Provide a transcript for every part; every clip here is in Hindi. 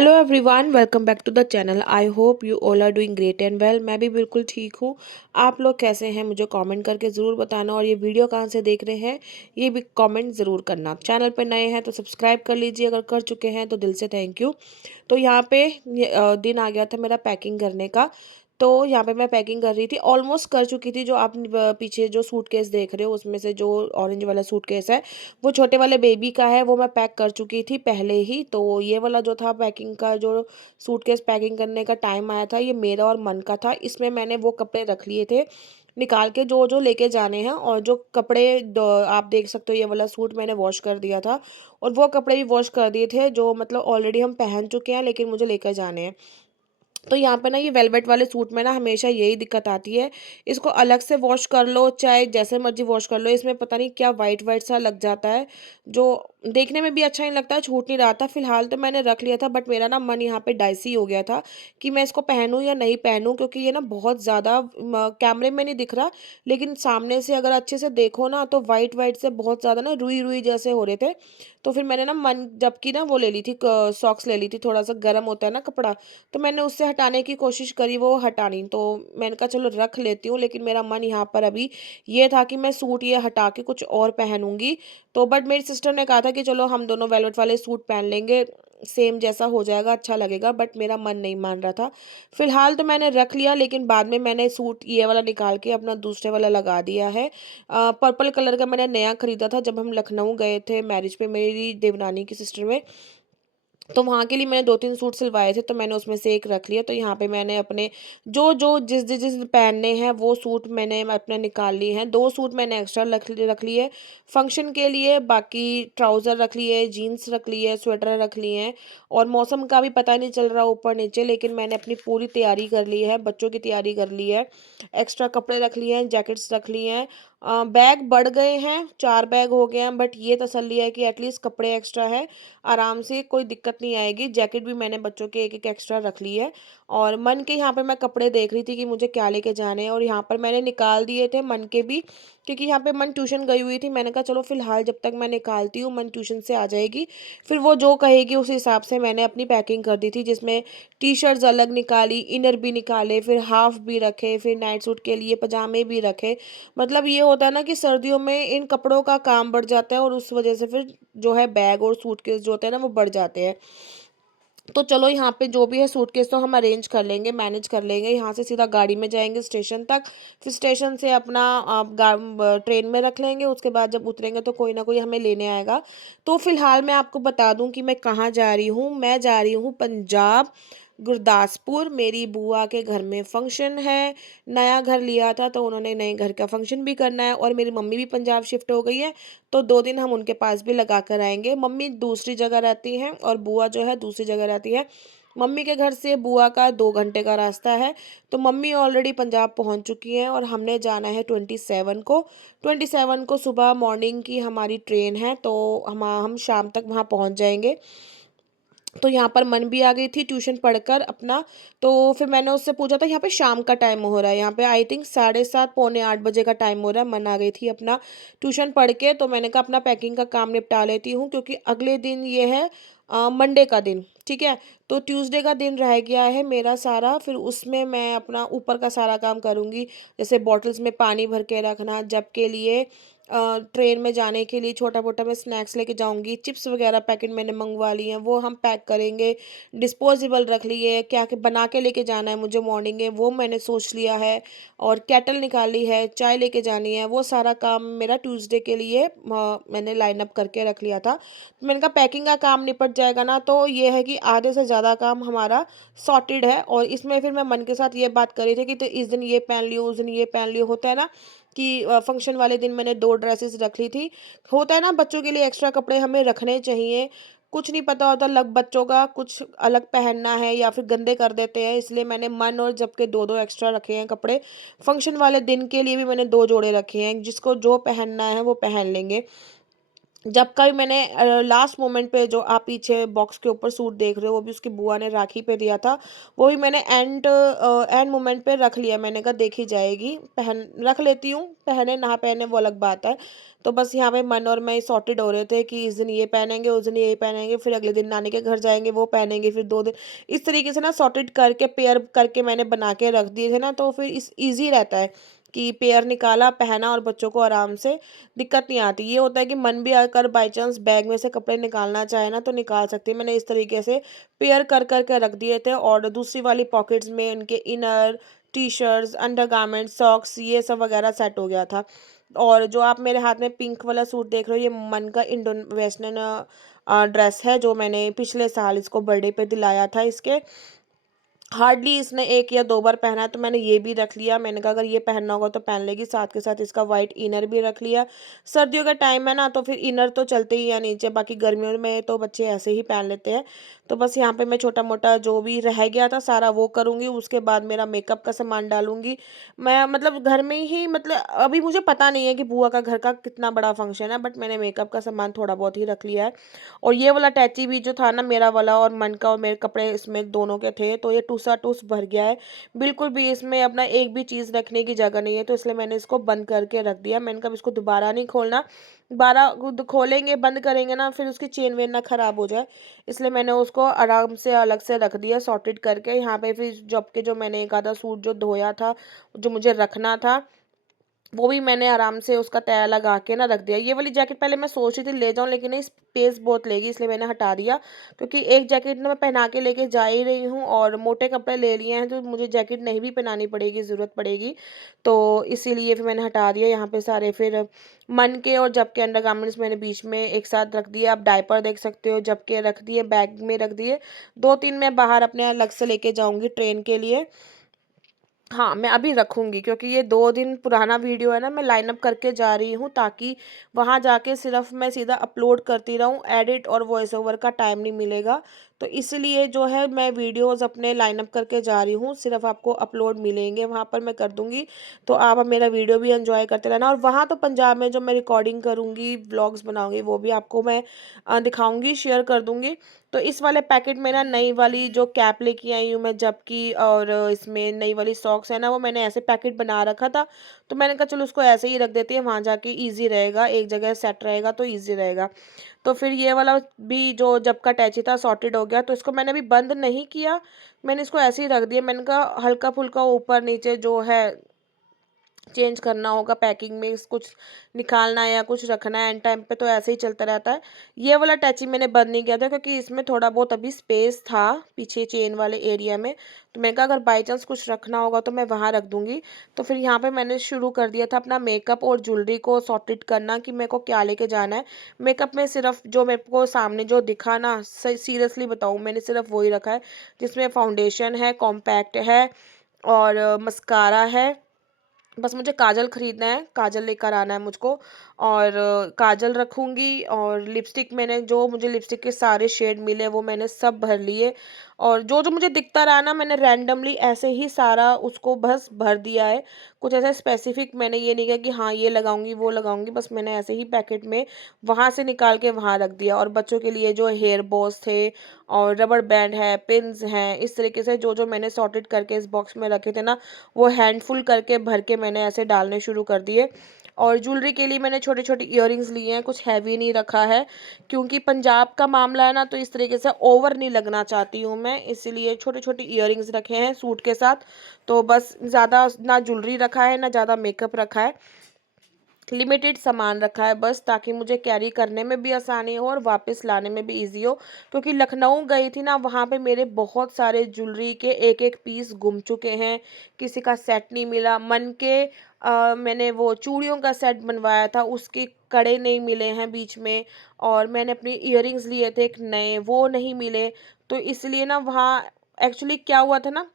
Hello everyone, welcome back to the channel. I hope you all are doing great and well. मैं भी बिल्कुल ठीक हूँ। आप लोग कैसे हैं मुझे कमेंट करके ज़रूर बताना, और ये वीडियो कहाँ से देख रहे हैं ये भी कमेंट ज़रूर करना। चैनल पर नए हैं तो सब्सक्राइब कर लीजिए, अगर कर चुके हैं तो दिल से थैंक यू। तो यहाँ पे दिन आ गया था मेरा पैकिंग करने का। तो यहाँ पे मैं पैकिंग कर रही थी, ऑलमोस्ट कर चुकी थी। जो आप पीछे जो सूटकेस देख रहे हो उसमें से जो ऑरेंज वाला सूटकेस है वो छोटे वाले बेबी का है, वो मैं पैक कर चुकी थी पहले ही। तो ये वाला जो था पैकिंग का, जो सूटकेस पैकिंग करने का टाइम आया था, ये मेरा और मन का था। इसमें मैंने वो कपड़े रख लिए थे निकाल के जो जो लेके जाने हैं, और जो कपड़े आप देख सकते हो, ये वाला सूट मैंने वॉश कर दिया था और वो कपड़े भी वॉश कर दिए थे जो मतलब ऑलरेडी हम पहन चुके हैं लेकिन मुझे लेकर जाने हैं। तो यहाँ पे ना ये वेलवेट वाले सूट में ना हमेशा यही दिक्कत आती है। इसको अलग से वॉश कर लो चाहे जैसे मर्जी वॉश कर लो, इसमें पता नहीं क्या वाइट वाइट सा लग जाता है, जो देखने में भी अच्छा नहीं लगता है, छूट नहीं रहा था। फिलहाल तो मैंने रख लिया था, बट मेरा ना मन यहाँ पे डाइसी हो गया था कि मैं इसको पहनूं या नहीं पहनूं, क्योंकि ये ना बहुत ज़्यादा कैमरे में नहीं दिख रहा, लेकिन सामने से अगर अच्छे से देखो ना तो वाइट वाइट से बहुत ज़्यादा ना रुई रुई जैसे हो रहे थे। तो फिर मैंने ना मन जबकि ना वो ले ली थी, सॉक्स ले ली थी, थोड़ा सा गर्म होता है ना कपड़ा, तो मैंने उससे हटाने की कोशिश करी, वो हटा नहीं। तो मैंने कहा चलो रख लेती हूँ, लेकिन मेरा मन यहाँ पर अभी ये था कि मैं सूट ये हटा के कुछ और पहनूंगी। तो बट मेरी सिस्टर ने कहा था कि चलो हम दोनों वेलवेट वाले सूट पहन लेंगे, सेम जैसा हो जाएगा, अच्छा लगेगा, बट मेरा मन नहीं मान रहा था। फिलहाल तो मैंने रख लिया, लेकिन बाद में मैंने सूट ये वाला निकाल के अपना दूसरे वाला लगा दिया है। पर्पल कलर का मैंने नया खरीदा था जब हम लखनऊ गए थे मैरिज पे, मेरी देवनानी की सिस्टर में। तो वहाँ के लिए मैंने 2-3 सूट सिलवाए थे, तो मैंने उसमें से एक रख लिया। तो यहाँ पे मैंने अपने जो जो जिस पहनने हैं वो सूट मैंने अपने निकाल लिए हैं। 2 सूट मैंने एक्स्ट्रा रख लिए फंक्शन के लिए, बाकी ट्राउज़र रख लिए, जीन्स रख लिए, स्वेटर रख लिए हैं। और मौसम का भी पता नहीं चल रहा ऊपर नीचे, लेकिन मैंने अपनी पूरी तैयारी कर ली है, बच्चों की तैयारी कर ली है। एक्स्ट्रा कपड़े रख लिए हैं, जैकेट्स रख लिए हैं। बैग बढ़ गए हैं, 4 बैग हो गए हैं, बट ये तसल्ली है कि एटलीस्ट कपड़े एक्स्ट्रा है, आराम से कोई दिक्कत नहीं आएगी। जैकेट भी मैंने बच्चों के एक एक एक्स्ट्रा रख ली है। और मन के यहाँ पे मैं कपड़े देख रही थी कि मुझे क्या लेके जाने हैं, और यहाँ पर मैंने निकाल दिए थे मन के भी, क्योंकि यहाँ पे मन ट्यूशन गई हुई थी। मैंने कहा चलो फिलहाल जब तक मैं निकालती हूँ, मन ट्यूशन से आ जाएगी, फिर वो जो कहेगी उस हिसाब से मैंने अपनी पैकिंग कर दी थी, जिसमें टी शर्ट्स अलग निकाली, इनर भी निकाले, फिर हाफ भी रखे, फिर नाइट सूट के लिए पजामे भी रखे। मतलब ये होता है ना कि सर्दियों में इन कपड़ों का काम बढ़ जाता है, और उस वजह से फिर जो है बैग और सूटकेस जो होते हैं ना वो बढ़ जाते हैं। तो चलो यहाँ पे जो भी है सूटकेस तो हम अरेंज कर लेंगे, मैनेज कर लेंगे। यहाँ से सीधा गाड़ी में जाएंगे स्टेशन तक, फिर स्टेशन से अपना ट्रेन में रख लेंगे। उसके बाद जब उतरेंगे तो कोई ना कोई हमें लेने आएगा। तो फिलहाल मैं आपको बता दूं कि मैं कहाँ जा रही हूँ। मैं जा रही हूँ पंजाब, गुरदासपुर। मेरी बुआ के घर में फंक्शन है। नया घर लिया था तो उन्होंने नए घर का फंक्शन भी करना है, और मेरी मम्मी भी पंजाब शिफ्ट हो गई है, तो 2 दिन हम उनके पास भी लगा कर आएंगे। मम्मी दूसरी जगह रहती हैं और बुआ जो है दूसरी जगह रहती है। मम्मी के घर से बुआ का 2 घंटे का रास्ता है। तो मम्मी ऑलरेडी पंजाब पहुंच चुकी हैं, और हमने जाना है 27 को सुबह मॉर्निंग की हमारी ट्रेन है, तो हम शाम तक वहाँ पहुँच जाएंगे। तो यहाँ पर मन भी आ गई थी ट्यूशन पढ़कर अपना। तो फिर मैंने उससे पूछा था, यहाँ पे शाम का टाइम हो रहा है, यहाँ पे आई थिंक 7:30 पौने 8 बजे का टाइम हो रहा है। मन आ गई थी अपना ट्यूशन पढ़ के, तो मैंने कहा अपना पैकिंग का काम निपटा लेती हूँ, क्योंकि अगले दिन ये है मंडे का दिन, ठीक है। तो ट्यूसडे का दिन रह गया है मेरा सारा, फिर उसमें मैं अपना ऊपर का सारा काम करूँगी, जैसे बॉटल्स में पानी भर के रखना, जब के लिए ट्रेन में जाने के लिए छोटा मोटा मैं स्नैक्स लेके जाऊंगी। चिप्स वगैरह पैकेट मैंने मंगवा लिए हैं, वो हम पैक करेंगे। डिस्पोजेबल रख लिए, क्या क्या बना के लेके जाना है मुझे मॉर्निंग में, वो मैंने सोच लिया है। और केटल निकाली है, चाय लेके जानी है, वो सारा काम मेरा ट्यूसडे के लिए मैंने लाइन अप करके रख लिया था। तो मैंने कहा पैकिंग का काम निपट जाएगा ना, तो ये है कि आधे से ज़्यादा काम हमारा सॉर्टेड है। और इसमें फिर मैं मन के साथ ये बात करी थी कि तो इस दिन ये पहन लियो, उस दिन ये पहन लियो, होता है ना कि फंक्शन वाले दिन मैंने 2 ड्रेसेस रख ली थी। होता है ना बच्चों के लिए एक्स्ट्रा कपड़े हमें रखने चाहिए, कुछ नहीं पता होता लग बच्चों का कुछ अलग पहनना है या फिर गंदे कर देते हैं, इसलिए मैंने मन और जब के 2-2 एक्स्ट्रा रखे हैं कपड़े। फंक्शन वाले दिन के लिए भी मैंने 2 जोड़े रखे हैं, जिसको जो पहनना है वो पहन लेंगे। जब का भी मैंने लास्ट मोमेंट पे जो आप पीछे बॉक्स के ऊपर सूट देख रहे हो, वो भी उसकी बुआ ने राखी पे दिया था। वो भी मैंने एंड मोमेंट पे रख लिया। मैंने कहा देखी जाएगी, पहन रख लेती हूँ, पहने ना पहने वो अलग बात है। तो बस यहाँ पे मन और मैं सॉर्टेड हो रहे थे कि इस दिन ये पहनेंगे, उस दिन ये पहनेंगे, फिर अगले दिन नानी के घर जाएंगे वो पहनेंगे, फिर 2 दिन इस तरीके से ना सॉर्टेड करके पेयर करके मैंने बना के रख दिए थे ना, तो फिर इस ईजी रहता है कि पेयर निकाला, पहना और बच्चों को आराम से दिक्कत नहीं आती। ये होता है कि मन भी अगर बाई चांस बैग में से कपड़े निकालना चाहे ना तो निकाल सकती है। मैंने इस तरीके से पेयर कर कर के रख दिए थे, और दूसरी वाली पॉकेट्स में उनके inner, T shirts, undergarments, socks, ये सब वगैरह सेट हो गया था। और जो आप मेरे हाथ में पिंक वाला सूट देख रहे हो, ये मन का इंडो वेस्टर्न ड्रेस है, जो मैंने पिछले साल इसको बर्थडे पे दिलाया था। इसके हार्डली इसने 1 या 2 बार पहना है, तो मैंने ये भी रख लिया। मैंने कहा अगर ये पहनना होगा तो पहन लेगी, साथ के साथ इसका वाइट इनर भी रख लिया। सर्दियों का टाइम है ना, तो फिर इनर तो चलते ही है नीचे, बाकी गर्मियों में तो बच्चे ऐसे ही पहन लेते हैं। तो बस यहाँ पे मैं छोटा मोटा जो भी रह गया था सारा वो करूँगी, उसके बाद मेरा मेकअप का सामान डालूंगी। मैं मतलब घर में ही, मतलब अभी मुझे पता नहीं है कि बुआ का घर का कितना बड़ा फंक्शन है, बट मैंने मेकअप का सामान थोड़ा बहुत ही रख लिया है। और ये वाला अटैची भी जो था ना, मेरा वाला और मन का और मेरे कपड़े इसमें दोनों के थे, तो ये टूसा टूस भर गया है। बिल्कुल भी इसमें अपना एक भी चीज़ रखने की जगह नहीं है, तो इसलिए मैंने इसको बंद करके रख दिया। मैंने कहा इसको दोबारा नहीं खोलना, दोबारा खोलेंगे बंद करेंगे ना, फिर उसकी चेन वेन ना खराब हो जाए। इसलिए मैंने उसको आराम से अलग से रख दिया सॉर्टेड करके। यहाँ पे फिर जब के जो मैंने एक आधा सूट जो धोया था, जो मुझे रखना था, वो भी मैंने आराम से उसका तय लगा के ना रख दिया। ये वाली जैकेट पहले मैं सोच रही थी ले जाऊँ, लेकिन ये स्पेस बहुत लेगी, इसलिए मैंने हटा दिया। क्योंकि एक जैकेट ना मैं पहना के लेके जा ही रही हूँ, और मोटे कपड़े ले लिए हैं, तो मुझे जैकेट नहीं भी पहनानी पड़ेगी, ज़रूरत पड़ेगी। तो इसीलिए फिर मैंने हटा दिया यहाँ पे सारे। फिर मन के और जब के अंडरगारमेंट्स मैंने बीच में एक साथ रख दिए। आप डायपर देख सकते हो, जब के रख दिए, बैग में रख दिए। 2-3 मैं बाहर अपने अलग से लेके जाऊँगी ट्रेन के लिए। हाँ, मैं अभी रखूँगी, क्योंकि ये 2 दिन पुराना वीडियो है ना, मैं लाइन अप करके जा रही हूँ, ताकि वहाँ जाके सिर्फ़ मैं सीधा अपलोड करती रहूँ, एडिट और वॉइस ओवर का टाइम नहीं मिलेगा। तो इसलिए जो है मैं वीडियोज़ अपने लाइन अप करके जा रही हूँ, सिर्फ़ आपको अपलोड मिलेंगे, वहाँ पर मैं कर दूँगी। तो आप अब मेरा वीडियो भी एन्जॉय करते रहना, और वहाँ तो पंजाब में जो मैं रिकॉर्डिंग करूँगी, व्लॉग्स बनाऊँगी, वो भी आपको मैं दिखाऊँगी, शेयर कर दूँगी। तो इस वाले पैकेट में ना नई वाली जो कैप लेके आई हूँ मैं जब की, और इसमें नई वाली सॉक्स है ना, वो मैंने ऐसे पैकेट बना रखा था। तो मैंने कहा चलो उसको ऐसे ही रख देती है, वहाँ जाके ईज़ी रहेगा, एक जगह सेट रहेगा तो ईज़ी रहेगा। तो फिर ये वाला भी जो जब का अटैची था सॉर्टेड हो गया, तो इसको मैंने अभी बंद नहीं किया, मैंने इसको ऐसे ही रख दिया। मैंने कहा हल्का-फुल्का ऊपर नीचे जो है चेंज करना होगा, पैकिंग में कुछ निकालना है या कुछ रखना है एंड टाइम पे, तो ऐसे ही चलता रहता है। ये वाला अटैची मैंने बंद नहीं किया था, क्योंकि इसमें थोड़ा बहुत अभी स्पेस था पीछे चेन वाले एरिया में। तो मैंने कहा अगर बाई चांस कुछ रखना होगा तो मैं वहाँ रख दूँगी। तो फिर यहाँ पे मैंने शुरू कर दिया था अपना मेकअप और ज्वेलरी को सॉर्टेड करना, कि मेरे को क्या लेके जाना है। मेकअप में सिर्फ जो मेरे को सामने जो दिखा ना, सीरियसली बताऊँ, मैंने सिर्फ वही रखा है, जिसमें फाउंडेशन है, कॉम्पैक्ट है, और मस्कारा है। बस मुझे काजल खरीदना है, काजल लेकर आना है मुझको, और काजल रखूँगी, और लिपस्टिक मैंने जो मुझे लिपस्टिक के सारे शेड मिले वो मैंने सब भर लिए, और जो-जो मुझे दिखता रहा ना, मैंने रैंडमली ऐसे ही सारा उसको बस भर दिया है। कुछ ऐसा स्पेसिफिक मैंने ये नहीं किया कि हाँ, ये लगाऊँगी, वो लगाऊँगी, बस मैंने ऐसे ही पैकेट में वहाँ से निकाल के वहाँ रख दिया। और बच्चों के लिए जो हेयर बोस थे और रबर बैंड है, पिन्स हैं, इस तरीके से जो-जो मैंने सॉर्टेड करके इस बॉक्स में रखे थे ना, वो हैंडफुल करके भर के मैंने ऐसे डालने शुरू कर दिए। और ज्वेलरी के लिए मैंने छोटे-छोटे इयररिंग्स लिए हैं, कुछ हैवी नहीं रखा है, क्योंकि पंजाब का मामला है ना, तो इस तरीके से ओवर नहीं लगना चाहती हूँ मैं, इसीलिए छोटे-छोटे इयररिंग्स रखे हैं सूट के साथ। तो बस ज़्यादा ना ज्वेलरी रखा है, ना ज़्यादा मेकअप रखा है। लिमिटेड सामान रखा है बस, ताकि मुझे कैरी करने में भी आसानी हो और वापस लाने में भी ईज़ी हो। क्योंकि लखनऊ गई थी ना, वहाँ पे मेरे बहुत सारे ज्वेलरी के एक-एक पीस गुम चुके हैं, किसी का सेट नहीं मिला। मन के मैंने वो चूड़ियों का सेट बनवाया था, उसके कड़े नहीं मिले हैं बीच में, और मैंने अपने इयररिंग्स लिए थे एक नए, वो नहीं मिले। तो इसलिए ना वहाँ एक्चुअली क्या हुआ था ना,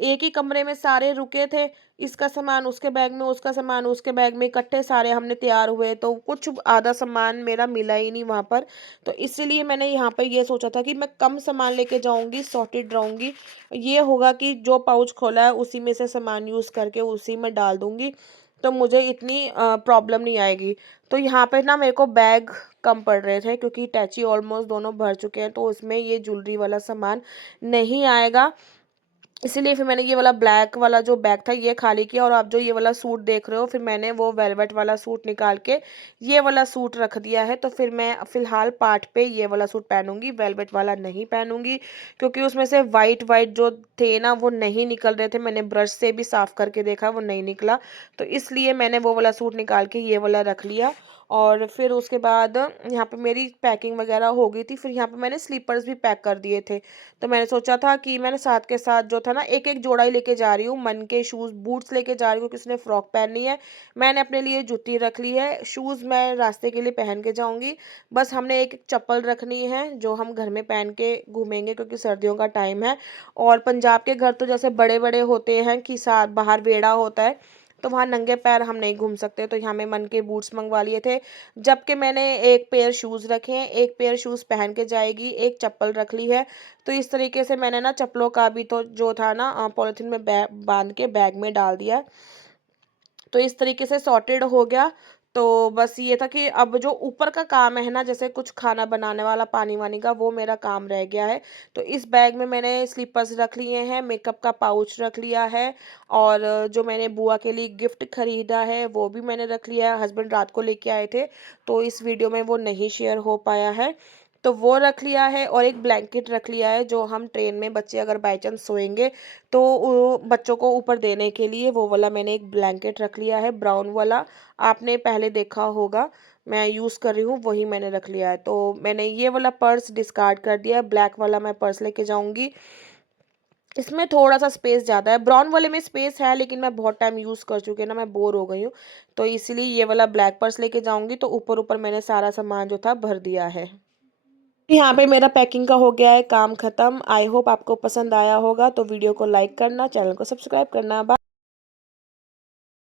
एक ही कमरे में सारे रुके थे, इसका सामान उसके बैग में, उसका सामान उसके बैग में, इकट्ठे सारे हमने तैयार हुए, तो कुछ आधा सामान मेरा मिला ही नहीं वहाँ पर। तो इसीलिए मैंने यहाँ पे ये सोचा था कि मैं कम सामान लेके जाऊँगी, सॉर्टेड रहूँगी। ये होगा कि जो पाउच खोला है उसी में से सामान यूज़ करके उसी में डाल दूँगी। तो मुझे इतनी प्रॉब्लम नहीं आएगी। तो यहाँ पे ना मेरे को बैग कम पड़ रहे थे क्योंकि टैची ऑलमोस्ट दोनों भर चुके हैं, तो उसमें ये ज्वेलरी वाला सामान नहीं आएगा। इसीलिए फिर मैंने ये वाला ब्लैक वाला जो बैग था ये खाली किया, और आप जो ये वाला सूट देख रहे हो, फिर मैंने वो वेलवेट वाला सूट निकाल के ये वाला सूट रख दिया है। तो फिर मैं फ़िलहाल पार्ट पे ये वाला सूट पहनूंगी, वेलवेट वाला नहीं पहनूंगी, क्योंकि उसमें से वाइट वाइट जो थे ना वो नहीं निकल रहे थे। मैंने ब्रश से भी साफ़ करके देखा, वो नहीं निकला। तो इसलिए मैंने वो वाला सूट निकाल के ये वाला रख लिया। और फिर उसके बाद यहाँ पे मेरी पैकिंग वगैरह हो गई थी। फिर यहाँ पे मैंने स्लीपर्स भी पैक कर दिए थे। तो मैंने सोचा था कि मैंने साथ के साथ जो था ना एक एक जोड़ा ही लेके जा रही हूँ, मन के शूज़ बूट्स लेके जा रही हूँ, किसी ने फ्रॉक पहननी है। मैंने अपने लिए जूती रख ली है, शूज़ मैं रास्ते के लिए पहन के जाऊँगी। बस हमने एक एक चप्पल रखनी है जो हम घर में पहन के घूमेंगे, क्योंकि सर्दियों का टाइम है। और पंजाब के घर तो जैसे बड़े बड़े होते हैं कि साथ बाहर वेड़ा होता है, तो वहाँ नंगे पैर हम नहीं घूम सकते। तो यहाँ मैं मन के बूट्स मंगवा लिए थे, जबकि मैंने एक पेयर शूज़ रखे हैं, एक पेयर शूज़ पहन के जाएगी, एक चप्पल रख ली है। तो इस तरीके से मैंने ना चप्पलों का भी तो जो था ना पॉलिथीन में बांध के बैग में डाल दिया। तो इस तरीके से सॉर्टेड हो गया। तो बस ये था कि अब जो ऊपर का काम है ना, जैसे कुछ खाना बनाने वाला पानी-वानी का, वो मेरा काम रह गया है। तो इस बैग में मैंने स्लीपर्स रख लिए हैं, मेकअप का पाउच रख लिया है, और जो मैंने बुआ के लिए गिफ्ट खरीदा है, वो भी मैंने रख लिया है। हस्बैंड रात को लेके आए थे, तो इस वीडियो में वो नहीं शेयर हो पाया है। तो वो रख लिया है, और एक ब्लैंकेट रख लिया है, जो हम ट्रेन में बच्चे अगर बाय चांस सोएँगे तो बच्चों को ऊपर देने के लिए वो वाला मैंने एक ब्लैंकेट रख लिया है, ब्राउन वाला। आपने पहले देखा होगा, मैं यूज़ कर रही हूँ, वही मैंने रख लिया है। तो मैंने ये वाला पर्स डिस्कार्ड कर दिया है, ब्लैक वाला मैं पर्स लेके जाऊँगी। इसमें थोड़ा-सा स्पेस ज़्यादा है, ब्राउन वाले में स्पेस है, लेकिन मैं बहुत टाइम यूज़ कर चुकी हूँ ना, मैं बोर हो गई हूँ। तो इसीलिए ये वाला ब्लैक पर्स लेके जाऊँगी, तो ऊपर-ऊपर मैंने सारा सामान जो था भर दिया है। यहाँ पे मेरा पैकिंग का हो गया है काम ख़त्म। आई होप आपको पसंद आया होगा, तो वीडियो को लाइक करना, चैनल को सब्सक्राइब करना। बाय।